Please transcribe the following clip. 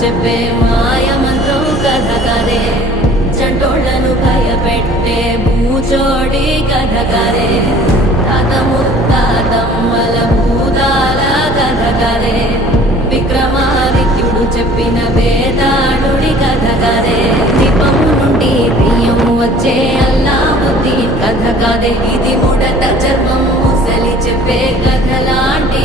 చెప్పే మాయ మంత్రం కథ కదే చంటోళ్లను భయపెట్టే భూచోడి కథ కదే తాత ముత్తాతమ్మల భూతాల కథ కదే విక్రమాదిత్యుడు చెప్పిన వేదాళుడి కథ కదే దీపము నుండి బియ్యం వచ్చే అల్లావుద్దీన్ కథ కదే ఇది ముడత చర్మం ముసలి చెప్పే కథ లాంటి